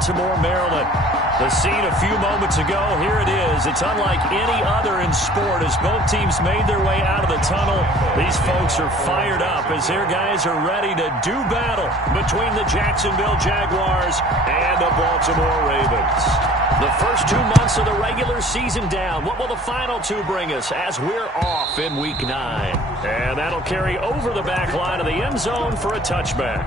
Baltimore, Maryland. The scene a few moments ago, here it is. It's unlike any other in sport as both teams made their way out of the tunnel. These folks are fired up as their guys are ready to do battle between the Jacksonville Jaguars and the Baltimore Ravens. The first 2 months of the regular season down. What will the final two bring us as we're off in Week 9? And that'll carry over the back line of the end zone for a touchback.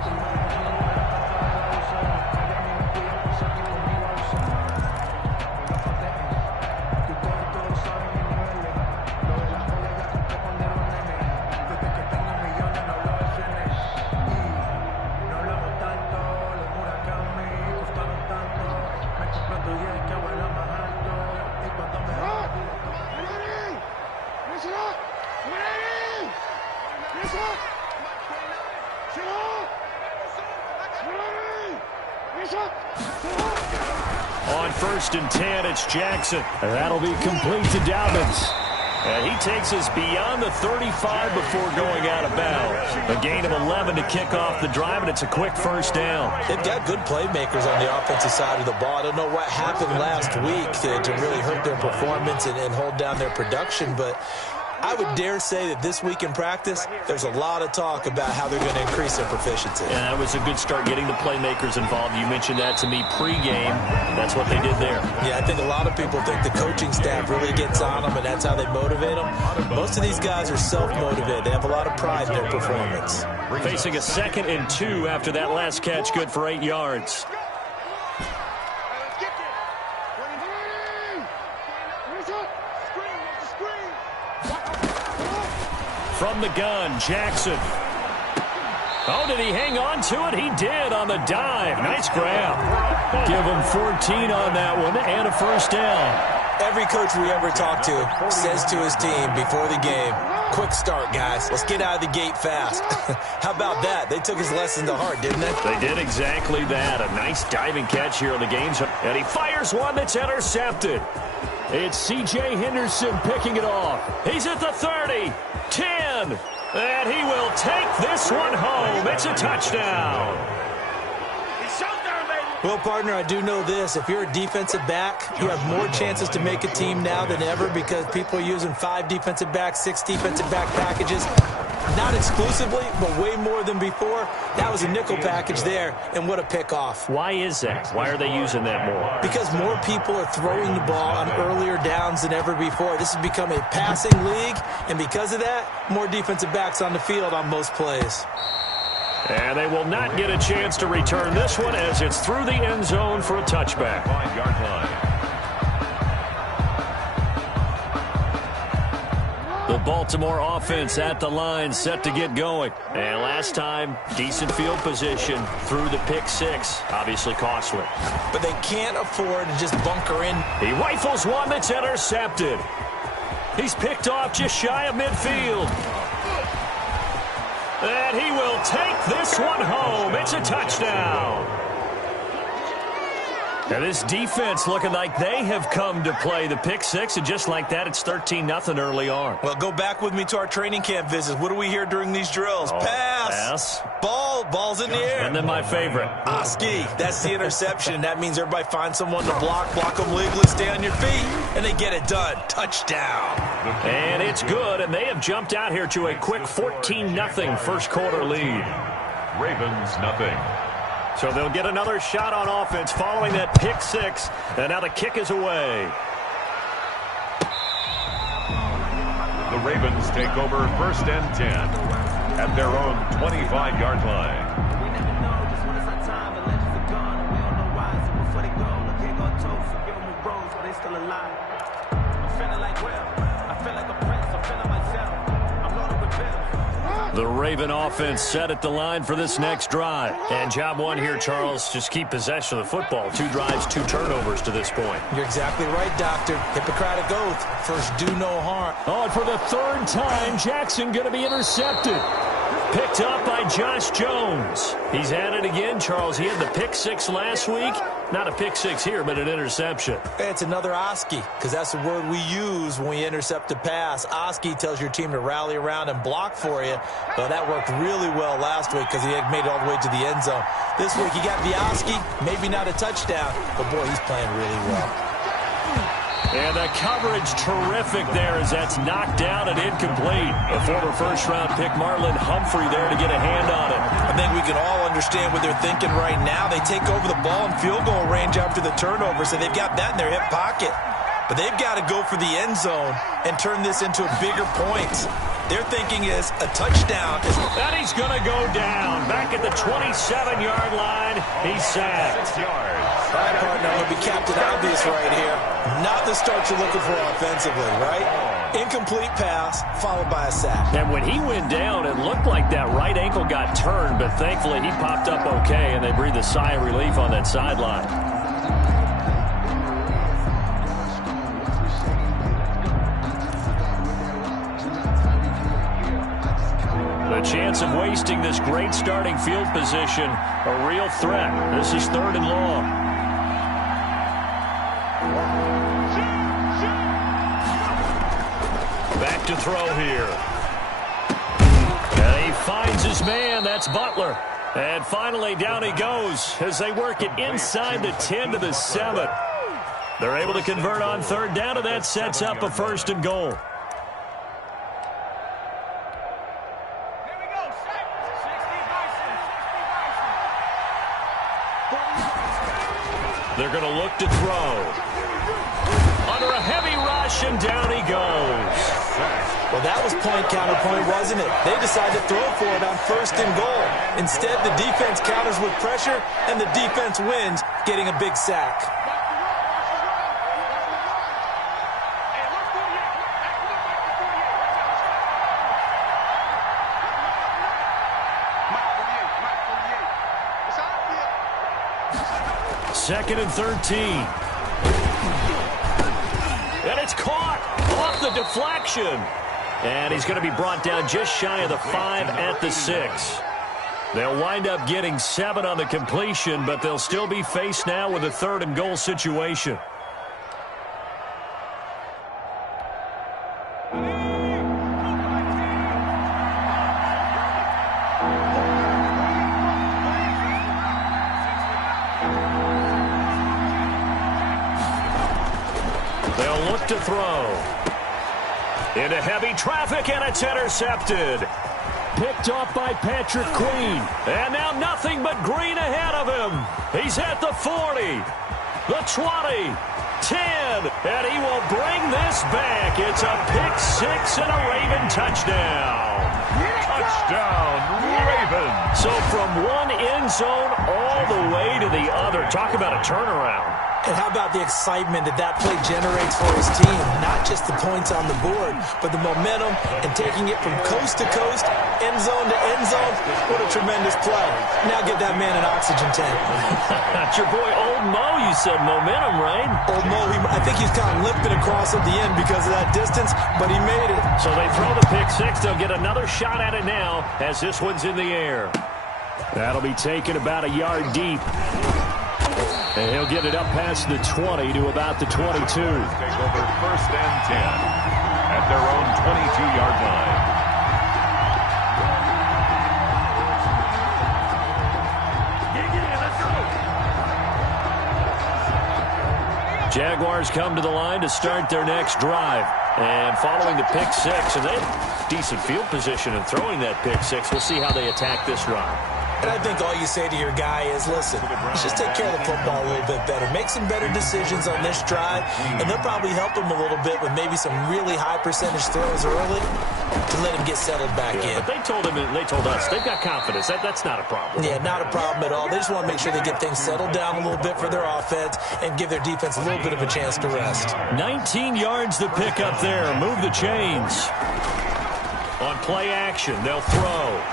On 1st and 10, it's Jackson. That'll be complete to Dobbins. And he takes us beyond the 35 before going out of bounds. A gain of 11 to kick off the drive, and it's a quick first down. They've got good playmakers on the offensive side of the ball. I don't know what happened last week to really hurt their performance and hold down their production, but I would dare say that this week in practice, there's a lot of talk about how they're going to increase their proficiency. And that was a good start getting the playmakers involved. You mentioned that to me pregame. That's what they did there. Yeah, I think a lot of people think the coaching staff really gets on them, and that's how they motivate them. Most of these guys are self-motivated. They have a lot of pride in their performance. Facing a 2nd and 2 after that last catch, good for 8 yards. From the gun, Jackson. Oh, did he hang on to it? He did on the dive. Nice grab. Give him 14 on that one and a first down. Every coach we ever talk to says to his team before the game, quick start, guys. Let's get out of the gate fast. How about that? They took his lesson to heart, didn't they? They did exactly that. A nice diving catch here on the game. And he fires one that's intercepted. It's C.J. Henderson picking it off. He's at the 30, 10, and he will take this one home. It's a touchdown. Well, partner, I do know this. If you're a defensive back, you have more chances to make a team now than ever because people are using 5 defensive backs, 6 defensive back packages. Not exclusively, but way more than before. That was a nickel package there, and what a pickoff. Why is that? Why are they using that more? Because more people are throwing the ball on earlier downs than ever before. This has become a passing league, and because of that, more defensive backs on the field on most plays. And they will not get a chance to return this one as it's through the end zone for a touchback. 5-yard line. The Baltimore offense at the line, set to get going. And last time, decent field position through the pick 6. Obviously costly. But they can't afford to just bunker in. He rifles one that's intercepted. He's picked off just shy of midfield. And he will take this one home. It's a touchdown. And this defense looking like they have come to play the pick 6, and just like that, it's 13-0 early on. Well, go back with me to our training camp visits. What do we hear during these drills? Pass. Ball's in the air. And then my favorite. Ski. That's the interception. That means everybody finds someone to block them legally, stay on your feet, and they get it done. Touchdown. And it's good, and they have jumped out here to a quick 14-0 first quarter lead. Ravens nothing. So they'll get another shot on offense following that pick 6, and now the kick is away. The Ravens take over 1st and 10 at their own 25-yard line. The Raven offense set at the line for this next drive. And job one here, Charles, just keep possession of the football. 2 drives, 2 turnovers to this point. You're exactly right, Doctor. Hippocratic oath. First, do no harm. Oh, and for the 3rd time, Jackson going to be intercepted. Picked up by Josh Jones. He's at it again, Charles. He had the pick six last week. Not a pick six here, but an interception. It's another Oski, because that's the word we use when we intercept a pass. Oski tells your team to rally around and block for you. But that worked really well last week because he had made it all the way to the end zone. This week he got the Oski, maybe not a touchdown, but boy, he's playing really well. And the coverage terrific there as that's knocked down and incomplete. A former first-round pick, Marlon Humphrey, there to get a hand on it. I think we can all understand what they're thinking right now. They take over the ball in field goal range after the turnover, so they've got that in their hip pocket. But they've got to go for the end zone and turn this into a bigger point. Their thinking is a touchdown. And he's going to go down. Back at the 27-yard line, he's sacked. All right, partner, I'm going to be Captain Obvious right here. Not the start you're looking for offensively, right? Incomplete pass, followed by a sack. And when he went down, it looked like that right ankle got turned, but thankfully he popped up okay, and they breathed a sigh of relief on that sideline. The chance of wasting this great starting field position, a real threat. This is 3rd and long. Back to throw here. And he finds his man. That's Butler. And finally down he goes as they work it inside the 10 to the 7. They're able to convert on 3rd down, and that sets up a 1st and goal. They're going to look to throw. Under a heavy rush, and down he goes. Well, that was point counterpoint, wasn't it? They decided to throw for it on 1st and goal. Instead, the defense counters with pressure, and the defense wins, getting a big sack. Second and 13. And it's caught off the deflection. And he's going to be brought down just shy of the 5 at the 6. They'll wind up getting 7 on the completion, but they'll still be faced now with a 3rd and goal situation. They'll look to throw. Into heavy traffic, and it's intercepted. Picked off by Patrick Queen. And now nothing but green ahead of him. He's at the 40, the 20, 10, and he will bring this back. It's a pick 6 and a Raven touchdown. Touchdown, Ravens. So from one end zone all the way to the other. Talk about a turnaround. And how about the excitement that play generates for his team? Not just the points on the board, but the momentum and taking it from coast to coast, end zone to end zone. What a tremendous play. Now get that man an oxygen tank. That's your boy Old Mo. You said momentum, right? Old Mo, I think he's kind of limping across at the end because of that distance, but he made it. So they throw the pick 6. They'll get another shot at it now as this one's in the air. That'll be taken about a yard deep. And he'll get it up past the 20 to about the 22. Take over 1st and 10 at their own 22-yard line. Jaguars come to the line to start their next drive. And following the pick 6, and they have decent field position in throwing that pick 6. We'll see how they attack this drive. And I think all you say to your guy is, listen, let's just take care of the football a little bit better. Make some better decisions on this drive, and they'll probably help him a little bit with maybe some really high percentage throws early to let him get settled back in. But they told him, and they told us, they've got confidence. That's not a problem. Yeah, not a problem at all. They just want to make sure they get things settled down a little bit for their offense and give their defense a little bit of a chance to rest. 19 yards to pick up there. Move the chains. On play action, they'll throw.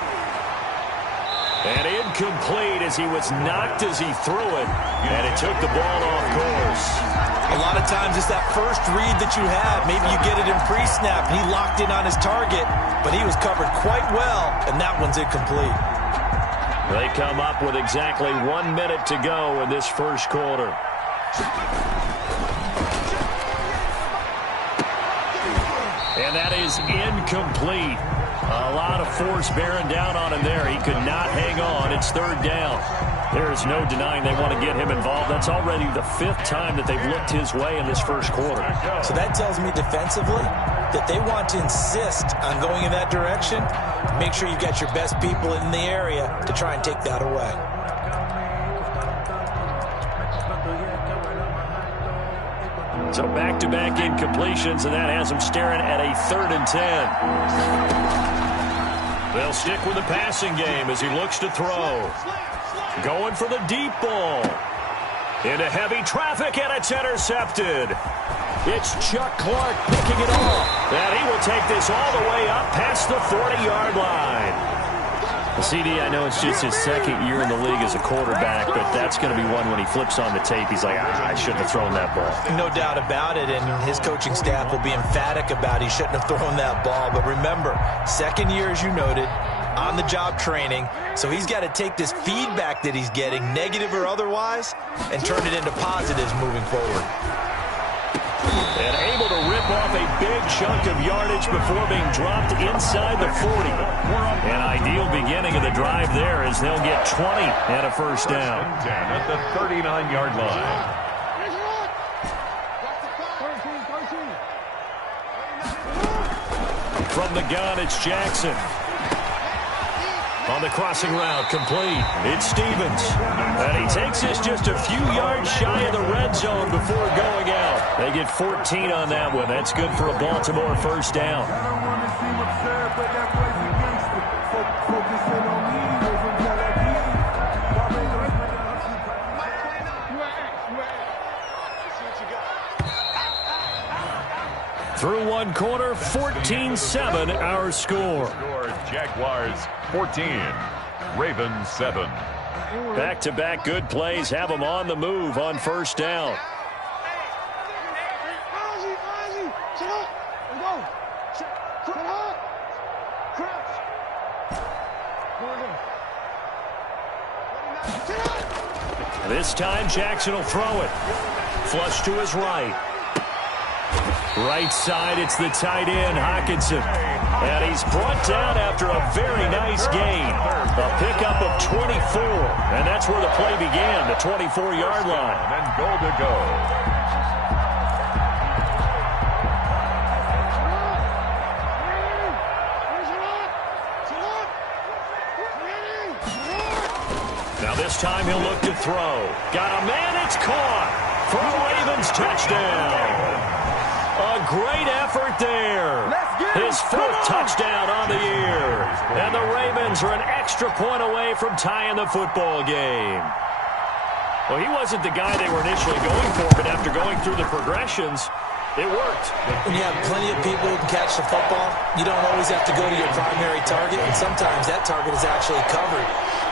And incomplete as he was knocked as he threw it. And it took the ball off course. A lot of times it's that first read that you have. Maybe you get it in pre-snap, and he locked in on his target, but he was covered quite well, and that one's incomplete. They come up with exactly 1 minute to go in this first quarter. And that is incomplete. A lot of force bearing down on him there. He could not hang on. It's third down. There is no denying they want to get him involved. That's already the 5th time that they've looked his way in this first quarter. So that tells me defensively that they want to insist on going in that direction. Make sure you've got your best people in the area to try and take that away. So back-to-back incompletions, and that has him staring at a 3rd and 10. They'll stick with the passing game as he looks to throw. Going for the deep ball. Into heavy traffic, and it's intercepted. It's Chuck Clark picking it off. And he will take this all the way up past the 40-yard line. The CD, I know it's just his 2nd year in the league as a quarterback, but that's going to be one when he flips on the tape. He's like, I shouldn't have thrown that ball. No doubt about it, and his coaching staff will be emphatic about he shouldn't have thrown that ball. But remember, 2nd year, as you noted, on-the-job training, so he's got to take this feedback that he's getting, negative or otherwise, and turn it into positives moving forward. And able to rip off a big chunk of yardage before being dropped inside the 40. An ideal beginning of the drive there as they'll get 20 and a first down. At the 39-yard line. From the gun, it's Jackson. On the crossing route, complete. It's Stevens. And he takes this just a few yards shy of the red zone before going out. They get 14 on that one. That's good for a Baltimore first down. Through one quarter, 14-7 our score. Jaguars 14, Ravens 7. Back-to-back good plays have them on the move on first down. This time Jackson will throw it. Flush to his right. Right side, it's the tight end, Hockenson. And he's brought down after a very nice gain. A pickup of 24. And that's where the play began, the 24-yard line. And goal to go. Now this time he'll look to throw. Got a man, it's caught for a Ravens touchdown. A great effort there. His 4th touchdown on the year. And the Ravens are an extra point away from tying the football game. Well, he wasn't the guy they were initially going for, but after going through the progressions, it worked. When you have plenty of people who can catch the football, you don't always have to go to your primary target, and sometimes that target is actually covered.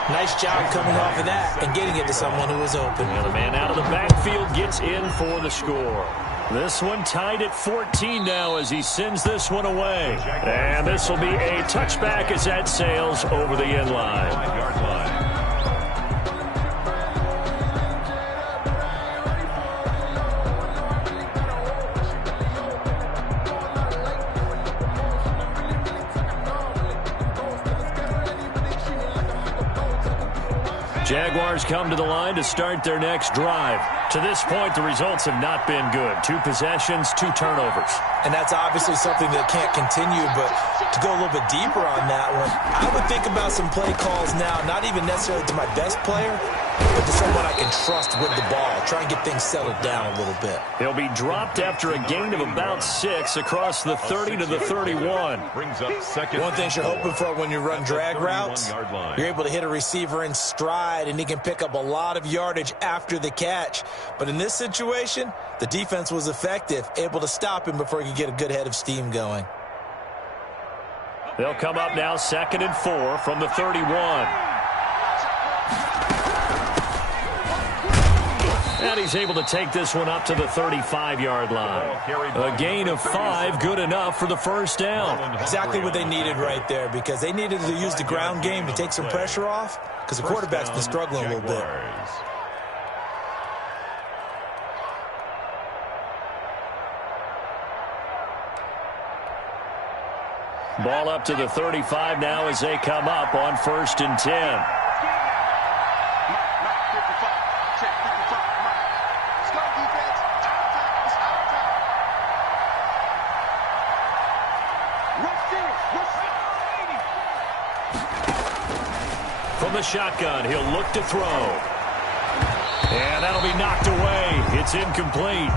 Nice job coming off of that and getting it to someone who was open. And the man out of the backfield gets in for the score. This one tied at 14 now as he sends this one away. And this will be a touchback as that sails over the end line. Jaguars come to the line to start their next drive. To this point, the results have not been good. 2 possessions, 2 turnovers. And that's obviously something that can't continue, but to go a little bit deeper on that one, I would think about some play calls now, not even necessarily to my best player, but to someone I can trust with the ball. Try and get things settled down a little bit. He'll be dropped after a gain of about 6 across the 30 to the 31. Brings up second. One thing you're hoping for when you run drag routes, you're able to hit a receiver in stride, and he can pick up a lot of yardage after the catch. But in this situation, the defense was effective, able to stop him before he could get a good head of steam going. They'll come up now 2nd and 4 from the 31. And he's able to take this one up to the 35-yard line. A gain of 5, good enough for the first down. Exactly what they needed right there, because they needed to use the ground game to take some pressure off, because the quarterback's been struggling a little bit. Ball up to the 35 now as they come up on 1st and 10. From the shotgun, he'll look to throw. And that'll be knocked away. It's incomplete.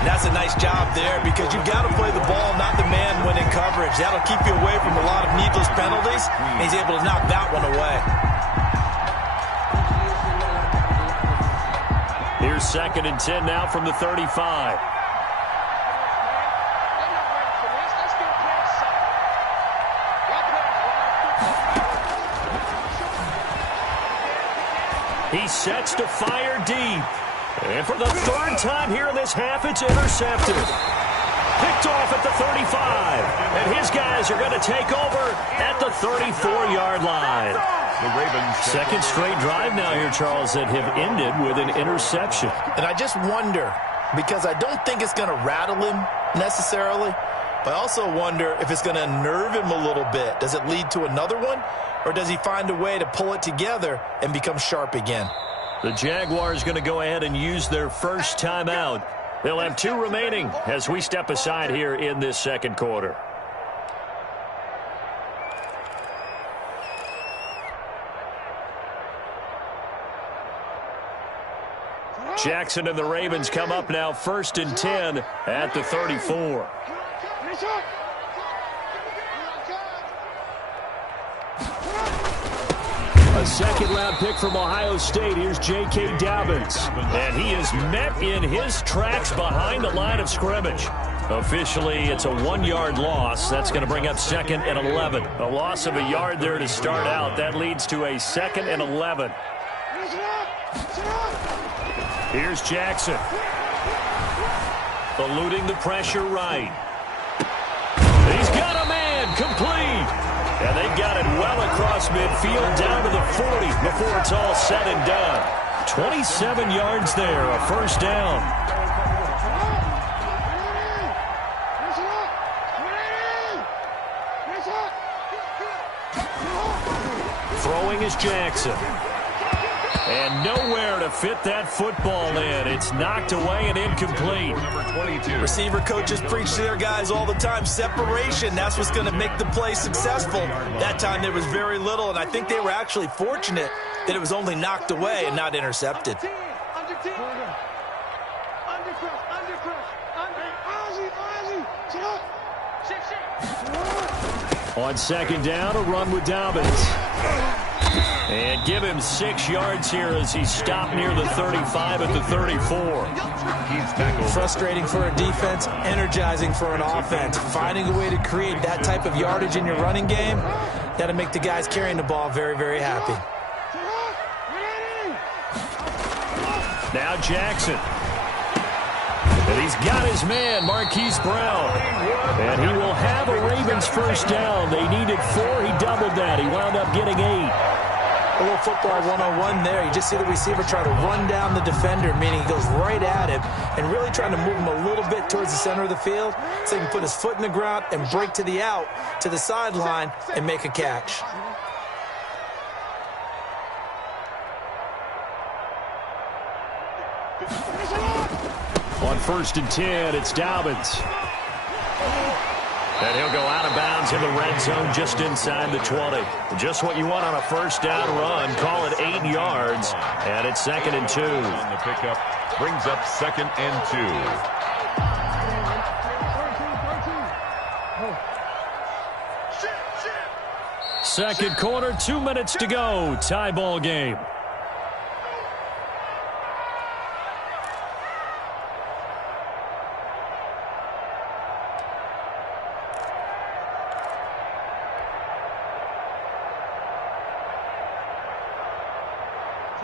That's a nice job there, because you've got to play the ball, not the man when in coverage. That'll keep you away from a lot of needless penalties. And he's able to knock that one away. Here's 2nd and 10 now from the 35. He sets to fire deep. And for the 3rd time here in this half, it's intercepted. Picked off at the 35. And his guys are going to take over at the 34-yard line. The Ravens. 2nd straight drive now here, Charles, that have ended with an interception. And I just wonder, because I don't think it's going to rattle him necessarily, but I also wonder if it's going to unnerve him a little bit. Does it lead to another one? Or does he find a way to pull it together and become sharp again? The Jaguars going to go ahead and use their first timeout. They'll have 2 remaining as we step aside here in this 2nd quarter. Jackson and the Ravens come up now 1st and 10 at the 34. A 2nd-round pick from Ohio State. Here's J.K. Dobbins. And he is met in his tracks behind the line of scrimmage. Officially, it's a 1-yard loss. That's going to bring up 2nd and 11. A loss of a yard there to start out. That leads to a 2nd and 11. Here's Jackson. Eluding the pressure right. He's got a man. Complete. And they've got it well across midfield down to the 40 before it's all said and done. 27 yards there, a 1st down. Throwing is Jackson. And nowhere to fit that football in. It's knocked away and incomplete. Number 22. Receiver coaches preach to their guys all the time. Separation, that's what's going to make the play successful. That time there was very little, and I think they were actually fortunate that it was only knocked away and not intercepted. On 2nd down, a run with Dobbins. And give him 6 yards here as he stopped near the 35 at the 34. Frustrating for a defense, energizing for an offense. Finding a way to create that type of yardage in your running game, that'll make the guys carrying the ball very, very happy. Now Jackson. And he's got his man, Marquise Brown. And he will have a Ravens 1st down. They needed 4. He doubled that. He wound up getting 8. A little football 101 there. You just see the receiver try to run down the defender, meaning he goes right at him and really trying to move him a little bit towards the center of the field so he can put his foot in the ground and break to the out, to the sideline, and make a catch. On 1st and 10, it's Dobbins. And he'll go out of bounds in the red zone just inside the 20. Just what you want on a 1st down run. Call it 8 yards. And it's 2nd and 2. On the pickup brings up 2nd and 2. 2nd quarter, 2 minutes to go. Tie ball game.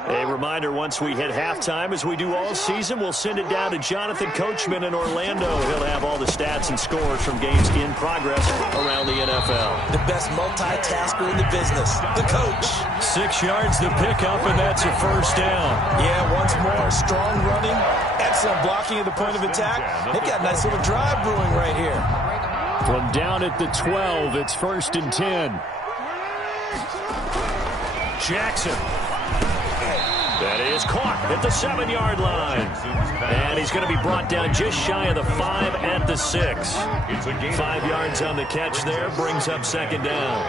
A reminder, once we hit halftime, as we do all season, we'll send it down to Jonathan Coachman in Orlando. He'll have all the stats and scores from games in progress around the NFL. The best multitasker in the business, the coach. 6 yards to pick up, and that's a first down. Yeah, once more, strong running, excellent blocking at the point of attack. They've got a nice little drive brewing right here. From down at the 12, it's 1st and 10. Jackson. That is caught at the 7-yard line. And he's going to be brought down just shy of the 5 at the 6. 5 yards on the catch there, brings up 2nd down.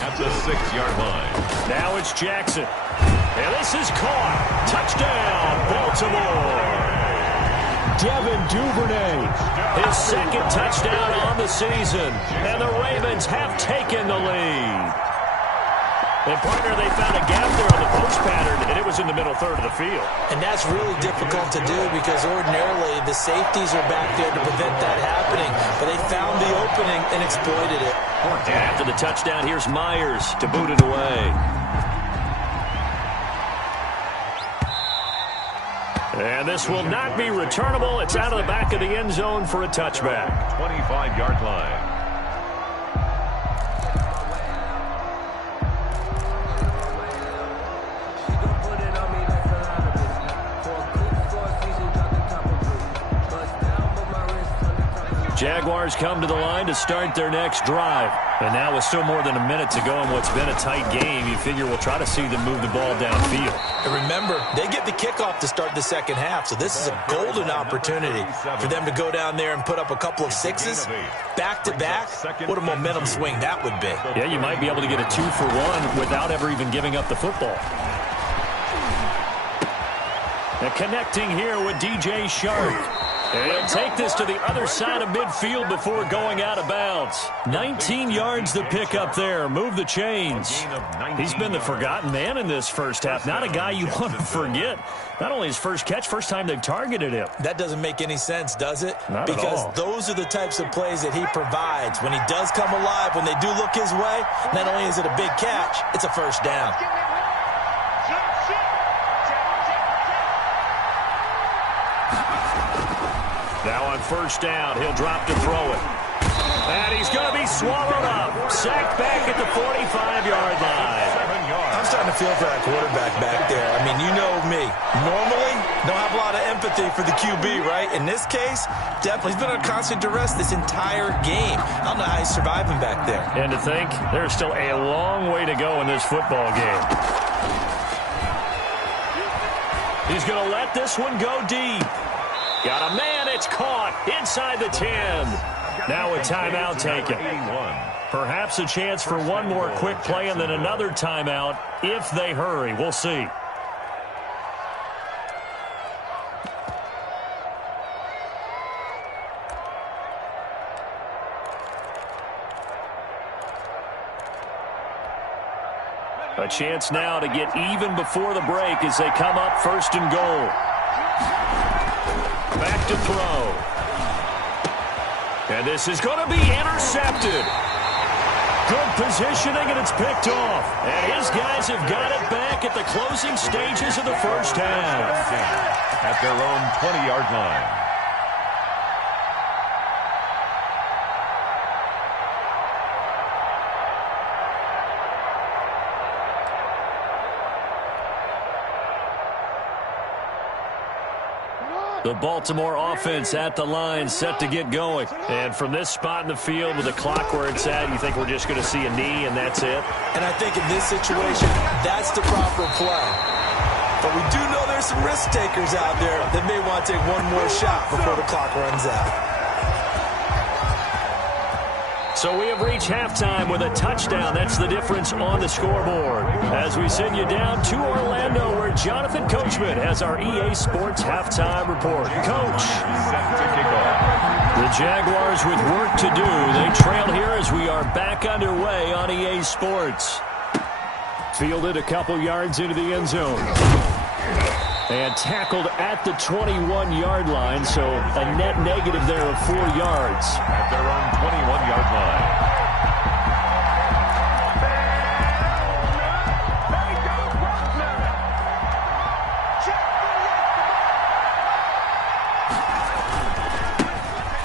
At the 6-yard line. Now it's Jackson. And this is caught. Touchdown, Baltimore. Devin Duvernay, his 2nd touchdown on the season. And the Ravens have taken the lead. And, partner, they found a gap there on the post pattern, and it was in the middle third of the field. And that's really difficult to do because ordinarily the safeties are back there to prevent that happening. But they found the opening and exploited it. After the touchdown, here's Myers to boot it away. And this will not be returnable. It's out of the back of the end zone for a touchback. 25-yard line. Jaguars come to the line to start their next drive. And now with still more than a minute to go in what's been a tight game, you figure we'll try to see them move the ball downfield. And remember, they get the kickoff to start the second half, so this is a golden opportunity for them to go down there and put up a couple of 6s back-to-back. What a momentum swing that would be. Yeah, you might be able to get a 2-for-1 without ever even giving up the football. And connecting here with DJ Shark. And he'll take this to the other side of midfield before going out of bounds. 19 yards to pick up there. Move the chains. He's been the forgotten man in this first half. Not a guy you want to forget. Not only his first catch, first time they've targeted him. That doesn't make any sense, does it? Not because at all. Those are the types of plays that he provides. When he does come alive, when they do look his way, not only is it a big catch, it's a first down. Now on first down, he'll drop to throw it. And he's going to be swallowed up. Sacked back at the 45-yard line. I'm starting to feel for that quarterback back there. I mean, you know me. Normally, don't have a lot of empathy for the QB, right? In this case, definitely. He's been under constant duress this entire game. I don't know how he's surviving back there. And to think, there's still a long way to go in this football game. He's going to let this one go deep. Got a man, it's caught inside the 10. Now a timeout taken. Perhaps a chance for one more quick play and then another timeout if they hurry. We'll see. A chance now to get even before the break as they come up 1st and goal. Back to throw. And this is going to be intercepted. Good positioning, and it's picked off. And his guys have got it back at the closing stages of the first half. At their own 20-yard line. The Baltimore offense at the line, set to get going. And from this spot in the field with the clock where it's at, you think we're just going to see a knee and that's it? And I think in this situation, that's the proper play. But we do know there's some risk takers out there that may want to take one more shot before the clock runs out. So we have reached halftime with a touchdown. That's the difference on the scoreboard. As we send you down to Orlando, where Jonathan Coachman has our EA Sports halftime report. Coach. The Jaguars with work to do. They trail here as we are back underway on EA Sports. Fielded a couple yards into the end zone. And tackled at the 21-yard line, so a net negative there of 4 yards. At their own 21-yard line.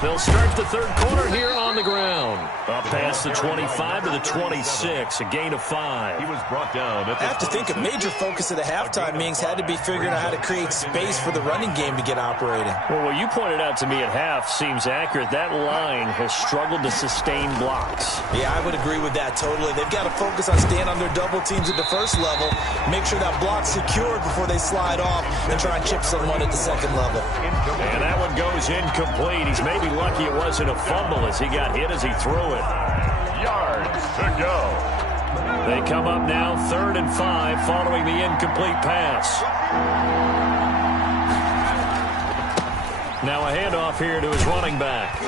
They'll start the third quarter here on the ground. Up past the 25 to the 26, a gain of 5. He was brought down. I have to think a major focus of the halftime meetings had to be figuring out how to create space for the running game to get operating. Well, what you pointed out to me at half seems accurate. That line has struggled to sustain blocks. Yeah, I would agree with that totally. They've got to focus on staying on their double teams at the first level, make sure that block's secured before they slide off, and try and chip someone at the second level. And that one goes incomplete. He's maybe lucky it wasn't a fumble as he got hit as he threw it. Yards to go. They come up now 3rd and 5 following the incomplete pass. Now a handoff here to his running back.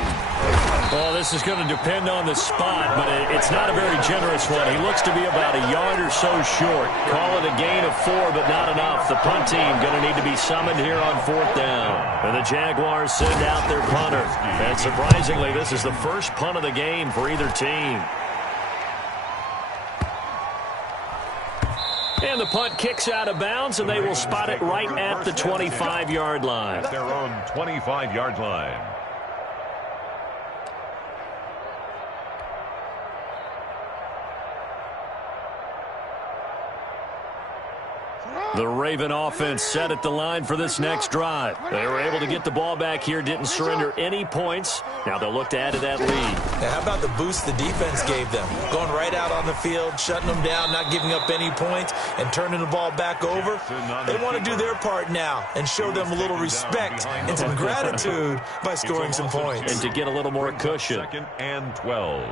Well, this is going to depend on the spot, but it's not a very generous one. He looks to be about a yard or so short. Call it a gain of 4, but not enough. The punt team going to need to be summoned here on 4th down. And the Jaguars send out their punter. And surprisingly, this is the first punt of the game for either team. And the punt kicks out of bounds, and they will spot it right at the 25-yard line. At their own 25-yard line. The Raven offense set at the line for this next drive. They were able to get the ball back here, didn't surrender any points. Now they'll look to add to that lead. Now, how about the boost the defense gave them? Going right out on the field, shutting them down, not giving up any points, and turning the ball back over. They want to do their part now and show them a little respect and some gratitude by scoring some points. And to get a little more cushion. 2nd and 12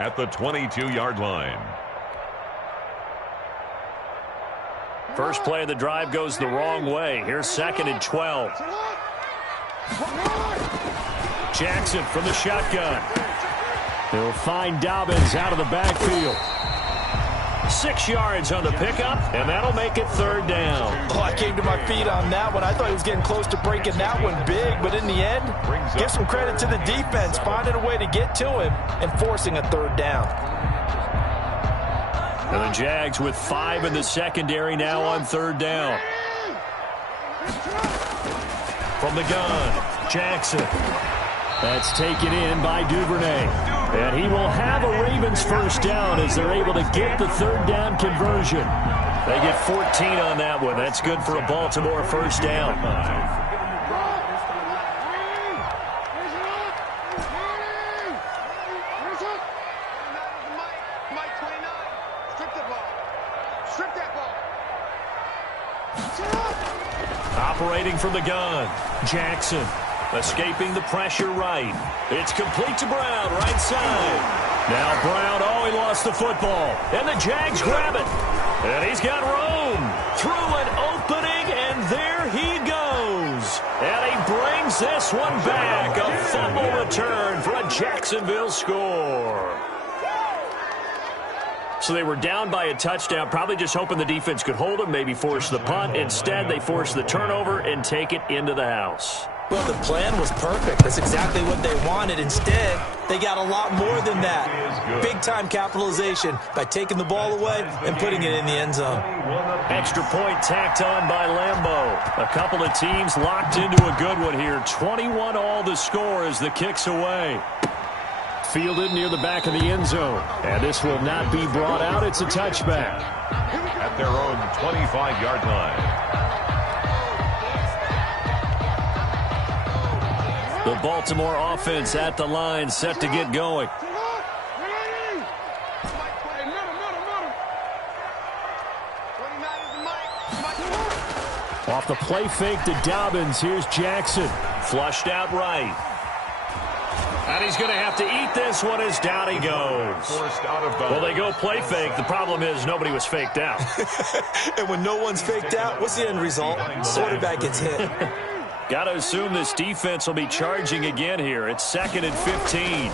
at the 22-yard line. First play of the drive goes the wrong way. Here's 2nd and 12. Jackson from the shotgun. He'll find Dobbins out of the backfield. 6 yards on the pickup, and that'll make it 3rd down. Oh, I came to my feet on that one. I thought he was getting close to breaking that one big, but in the end, give some credit to the defense, finding a way to get to him and forcing a 3rd down. And the Jags with 5 in the secondary now on 3rd down. From the gun, Jackson. That's taken in by Duvernay. And he will have a Ravens first down as they're able to get the 3rd down conversion. They get 14 on that one. That's good for a Baltimore first down. Operating from the gun, Jackson. Escaping the pressure right. It's complete to Brown, right side. Now Brown, he lost the football. And the Jags grab it. And he's got room. Through an opening, and there he goes. And he brings this one back. A fumble return for a Jacksonville score. So they were down by a touchdown, probably just hoping the defense could hold them, maybe force the punt. Instead, they force the turnover and take it into the house. Well, the plan was perfect. That's exactly what they wanted. Instead, they got a lot more than that. Big-time capitalization by taking the ball away and putting it in the end zone. Extra point tacked on by Lambeau. A couple of teams locked into a good one here. 21 all the score as the kick's away. Fielded near the back of the end zone. And this will not be brought out. It's a touchback. At their own 25-yard line. The Baltimore offense at the line, set to get going. Off the play fake to Dobbins. Here's Jackson. Flushed out right. And he's going to have to eat this one as down he goes. Well, they go play fake. The problem is nobody was faked out. And when no one's faked out, what's the end result? Quarterback gets hit. Got to assume this defense will be charging again here. It's 2nd and 15.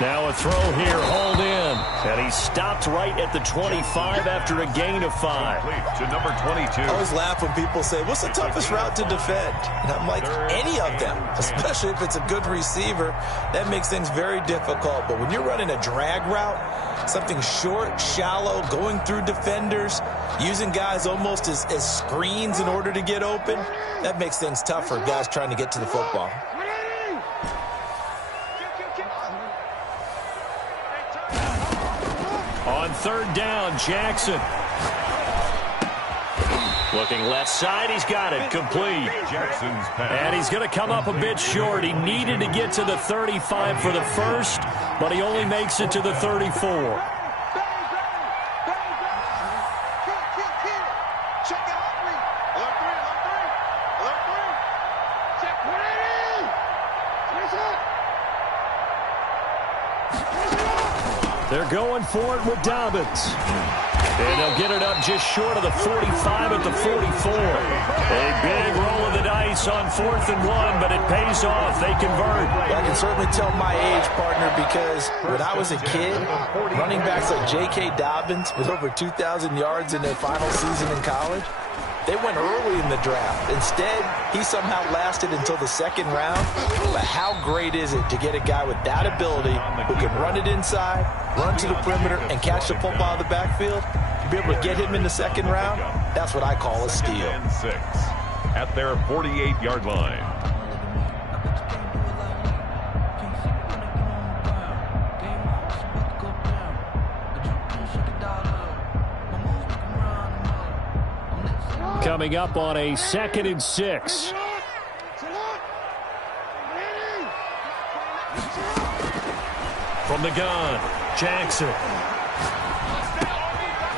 Now a throw here, hauled in. And he stopped right at the 25 after a gain of 5. To number 22. I always laugh when people say, what's the toughest route to defend? And I'm like, any of them, especially if it's a good receiver. That makes things very difficult. But when you're running a drag route, Something short, shallow, going through defenders, using guys almost as screens in order to get open. That makes things tough for guys trying to get to the football. On third down, Jackson. Looking left side, he's got it, complete. Jackson's pass. And he's going to come up a bit short. He needed to get to the 35 for the first, but he only makes it to the 34. They're going for it with Dobbins. And they'll get it up just short of the 45 at the 44. A big roll of the dice on 4th and 1, but it pays off. They convert. I can certainly tell my age, partner, because when I was a kid, running backs like J.K. Dobbins with over 2,000 yards in their final season in college, they went early in the draft. Instead, he somehow lasted until the second round. But how great is it to get a guy with that ability who can run it inside, run to the perimeter, and catch the football out of the backfield? To be able to get him in the second round, that's what I call a steal. 6 at their 48-yard line. Coming up on a 2nd and 6. From the gun, Jackson.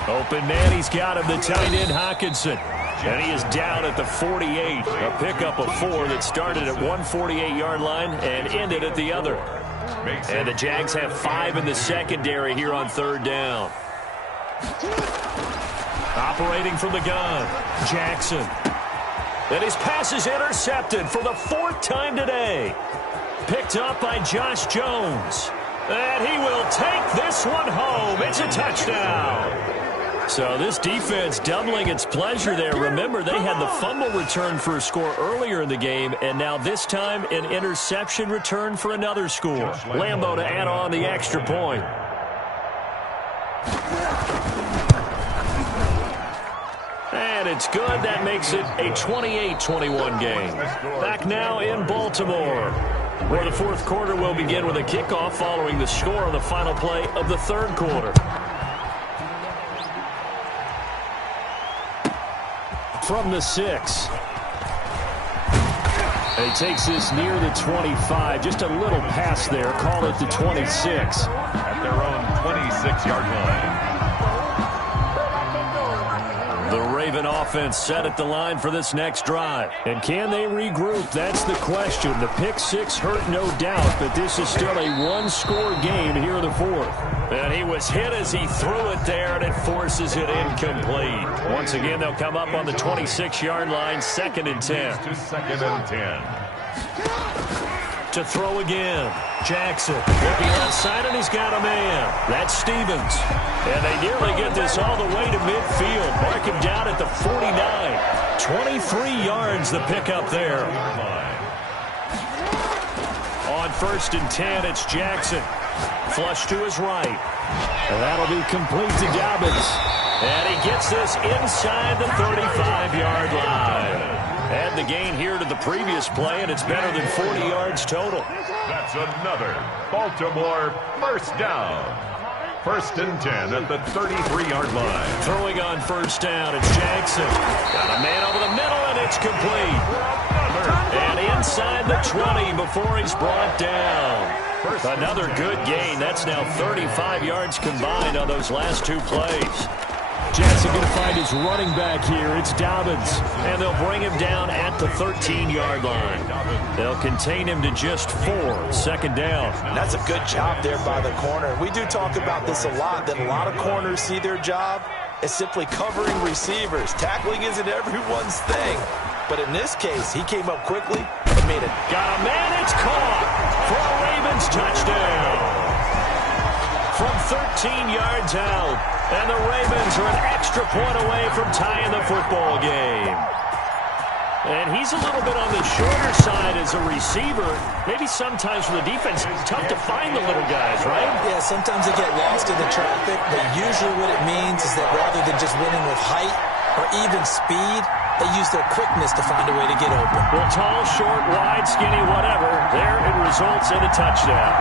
Open man, he's got him, the tight end, Hockenson. And he is down at the 48. A pickup of 4 that started at 148-yard line and ended at the other. And the Jags have 5 in the secondary here on third down. Operating from the gun, Jackson. And his pass is intercepted for the 4th time today. Picked up by Josh Jones. And he will take this one home. It's a touchdown. So this defense doubling its pleasure there. Remember, they had the fumble return for a score earlier in the game, and now this time an interception return for another score. Lambo to add on the extra point. And it's good. That makes it a 28-21 game. Back now in Baltimore, where the 4th quarter will begin with a kickoff following the score on the final play of the 3rd quarter. From the 6. And he takes this near the 25. Just a little pass there. Call it the 26. At their own 26-yard line. The Raven offense set at the line for this next drive. And can they regroup? That's the question. The pick 6 hurt, no doubt, but this is still a one-score game here in the 4th. And he was hit as he threw it there, and it forces it incomplete. Once again, they'll come up on the 26-yard line, 2nd and 10. To 2nd and 10. To throw again. Jackson looking outside, and he's got a man. That's Stevens. And they nearly get this all the way to midfield. Mark him down at the 49. 23 yards the pickup there. On 1st and 10, it's Jackson. Flush to his right. And that'll be complete to Dobbins. And he gets this inside the 35-yard line. Add the gain here to the previous play, and it's better than 40 yards total. That's another Baltimore first down. 1st and 10 at the 33-yard line. Throwing on 1st down, it's Jackson. Got a man over the middle, and it's complete. And inside the 20 before he's brought down. Another good gain. That's now 35 yards combined on those last 2 plays. Jackson going to find his running back here. It's Dobbins. And they'll bring him down at the 13-yard line. They'll contain him to just 4. 2nd down. That's a good job there by the corner. We do talk about this a lot, that a lot of corners see their job as simply covering receivers. Tackling isn't everyone's thing. But in this case, he came up quickly and made it. Got a man. It's caught for a Ravens touchdown. From 13 yards out. And the Ravens are an extra point away from tying the football game. And he's a little bit on the shorter side as a receiver. Maybe sometimes for the defense, it's tough to find the little guys, right? Yeah, sometimes they get lost in the traffic, but usually what it means is that rather than just winning with height or even speed, they use their quickness to find a way to get open. Well, tall, short, wide, skinny, whatever, there it results in a touchdown.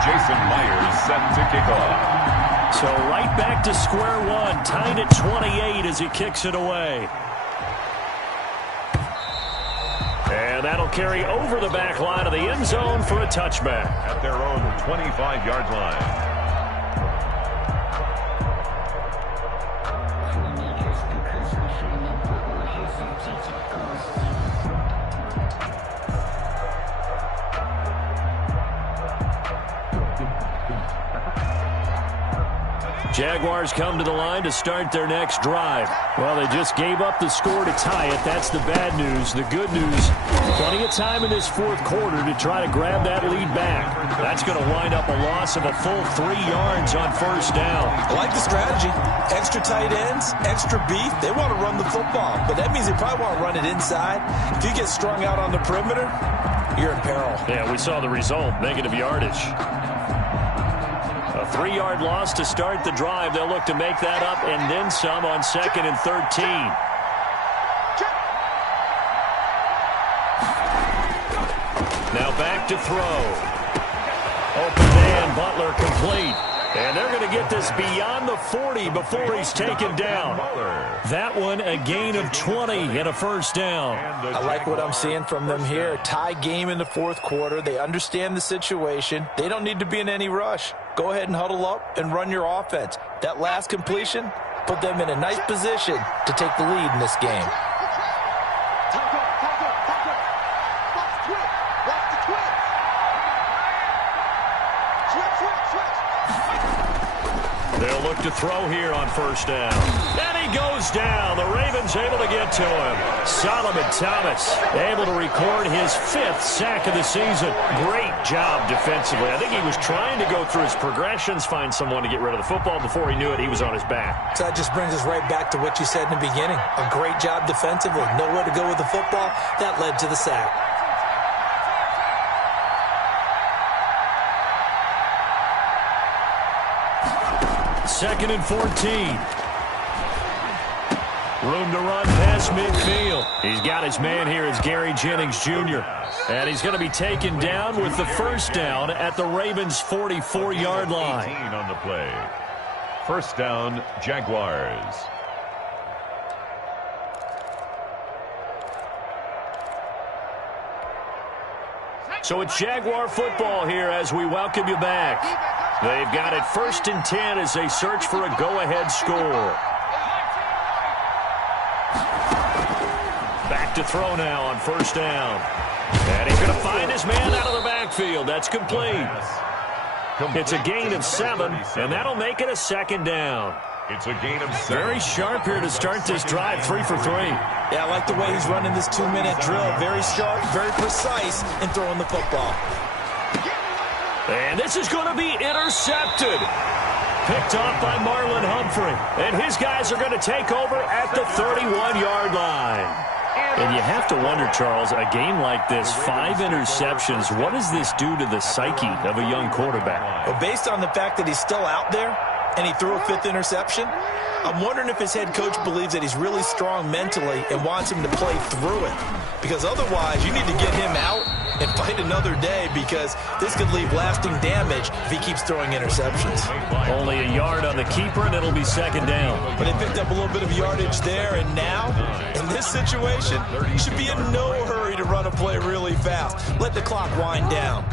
Jason Myers set to kick off. So right back to square one, tied at 28 as he kicks it away. And that'll carry over the back line of the end zone for a touchback. At their own 25-yard line. Jaguars come to the line to start their next drive. Well, they just gave up the score to tie it. That's the bad news. The good news, plenty of time in this fourth quarter to try to grab that lead back. That's going to wind up a loss of a full 3 yards on first down. I like the strategy. Extra tight ends, extra beef. They want to run the football, but that means they probably want to run it inside. If you get strung out on the perimeter, you're in peril. Yeah, we saw the result, negative yardage. A 3-yard loss to start the drive. They'll look to make that up and then some on 2nd and 13. Now back to throw. Open man, Butler complete. And they're going to get this beyond the 40 before he's taken down. That one a gain of 20 and a first down. I like what I'm seeing from them here. Tie game in the fourth quarter. They understand the situation. They don't need to be in any rush. Go ahead and huddle up and run your offense. That last completion put them in a nice position to take the lead in this game. They'll look to throw here on first down. And he goes down. The Ravens able to get to him. Solomon Thomas able to record his 5th sack of the season. Great job defensively. I think he was trying to go through his progressions, find someone to get rid of the football. Before he knew it, he was on his back. So that just brings us right back to what you said in the beginning. A great job defensively. Nowhere to go with the football. That led to the sack. 2nd and 14. Room to run past midfield. He's got his man here as Gary Jennings Jr. And he's going to be taken down with the first down at the Ravens' 44-yard line. 18 on the play. First down, Jaguars. So it's Jaguar football here as we welcome you back. They've got it 1st and 10 as they search for a go-ahead score. Back to throw now on first down. And he's going to find his man out of the backfield. That's complete. It's a gain of 7, and that'll make it a 2nd down. It's a gain of 7. Very sharp here to start this drive, 3 for 3. Yeah, I like the way he's running this 2-minute drill. Very sharp, very precise in throwing the football. And this is going to be intercepted. Picked off by Marlon Humphrey. And his guys are going to take over at the 31-yard line. And you have to wonder, Charles, a game like this, 5 interceptions, what does this do to the psyche of a young quarterback? Well, based on the fact that he's still out there and he threw a 5th interception, I'm wondering if his head coach believes that he's really strong mentally and wants him to play through it. Because otherwise, you need to get him out and fight another day, because this could leave lasting damage if he keeps throwing interceptions. Only a yard on the keeper, and it'll be 2nd down. But they picked up a little bit of yardage there, and now, in this situation, you should be in no hurry to run a play really fast. Let the clock wind down.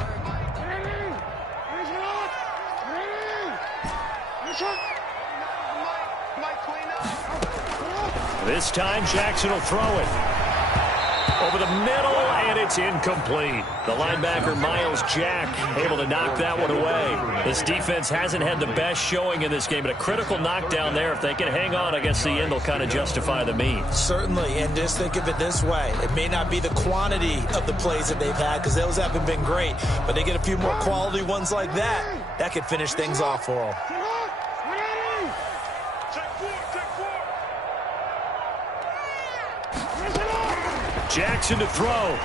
This time, Jackson will throw it. Over the middle, and it's incomplete. The linebacker, Miles Jack, able to knock that one away. This defense hasn't had the best showing in this game, but a critical knockdown there. If they can hang on, I guess the end will kind of justify the means. Certainly, and just think of it this way. It may not be the quantity of the plays that they've had, because those haven't been great, but they get a few more quality ones like that. That could finish things off for them. Jackson to throw.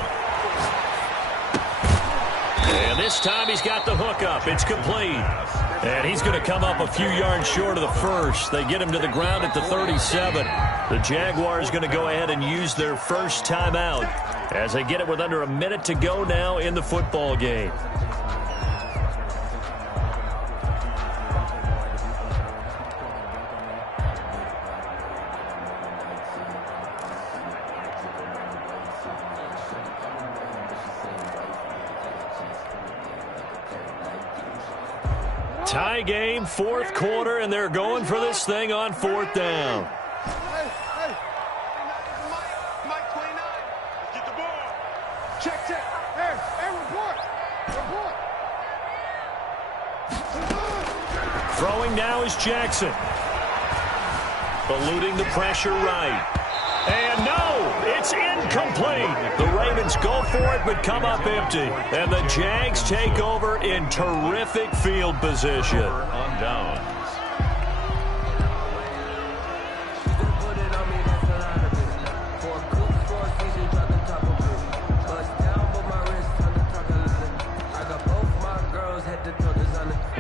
And this time he's got the hook up. It's complete. And he's going to come up a few yards short of the first. They get him to the ground at the 37. The Jaguars going to go ahead and use their first timeout as they get it with under a minute to go now in the football game. Tie game, fourth quarter, and they're going for this thing on fourth down. Hey, Mike 29, let's get the ball. Check. Hey, report. Throwing now is Jackson. Eluding the pressure right. And no, it's incomplete. The Ravens go for it but come up empty. And the Jags take over in terrific field position. On downs.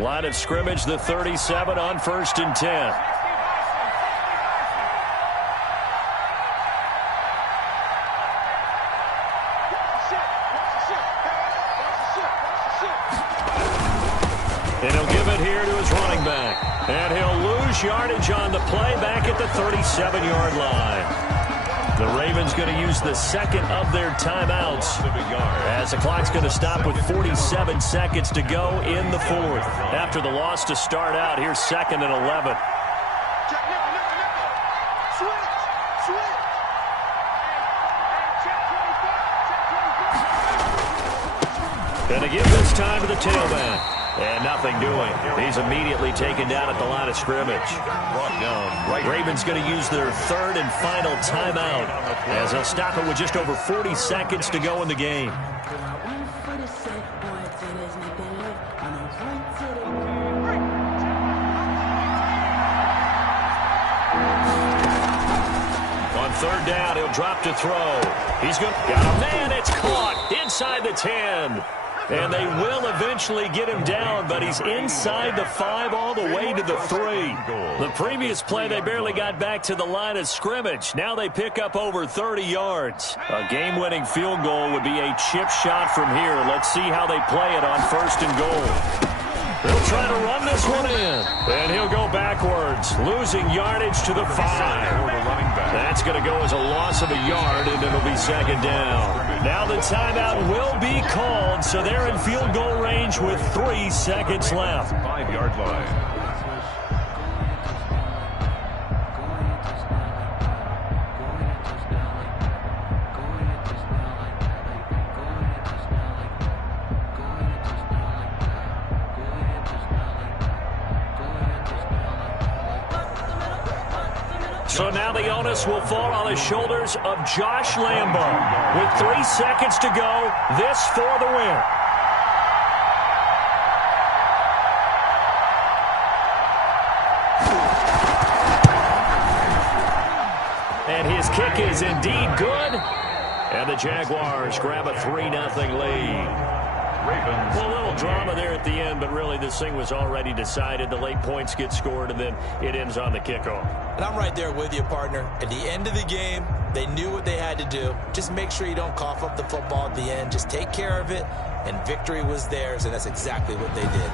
Line of scrimmage, the 37 on 1st and 10. And he'll give it here to his running back. And he'll lose yardage on the play back at the 37-yard line. The Ravens going to use the second of their timeouts as the clock's going to stop with 47 seconds to go in the fourth. After the loss to start out, here's 2nd and 11. Going to give this time to the tailback. And nothing doing. He's immediately taken down at the line of scrimmage. Brought down right. Ravens going to use their third and final timeout as they'll stop it with just over 40 seconds to go in the game. On third down, he'll drop to throw. He's got a man. It's caught inside the 10. And they will eventually get him down, but he's inside the 5 all the way to the 3. The previous play, they barely got back to the line of scrimmage. Now they pick up over 30 yards. A game-winning field goal would be a chip shot from here. Let's see how they play it on 1st and goal. They'll try to run this one in. And he'll go backwards, losing yardage to the 5. That's going to go as a loss of a yard, and it'll be 2nd down. Now the timeout will be called, so they're in field goal range with 3 seconds left. 5-yard line. So now the onus will fall on the shoulders of Josh Lambo. With 3 seconds to go, this for the win. And his kick is indeed good. And the Jaguars grab a 3-0 lead. Ravens. Well, a little drama there at the end, but really this thing was already decided. The late points get scored, and then it ends on the kickoff. And I'm right there with you, partner. At the end of the game, they knew what they had to do. Just make sure you don't cough up the football at the end. Just take care of it, and victory was theirs, and that's exactly what they did.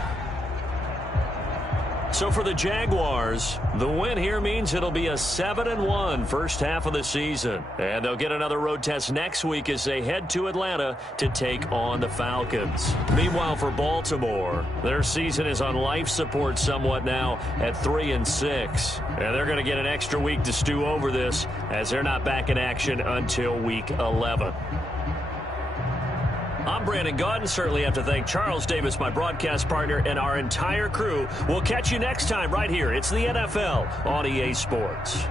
So for the Jaguars, the win here means it'll be a 7-1 first half of the season. And they'll get another road test next week as they head to Atlanta to take on the Falcons. Meanwhile, for Baltimore, their season is on life support somewhat now at 3-6. And they're going to get an extra week to stew over this as they're not back in action until week 11. I'm Brandon Gaudin. Certainly have to thank Charles Davis, my broadcast partner, and our entire crew. We'll catch you next time right here. It's the NFL on EA Sports.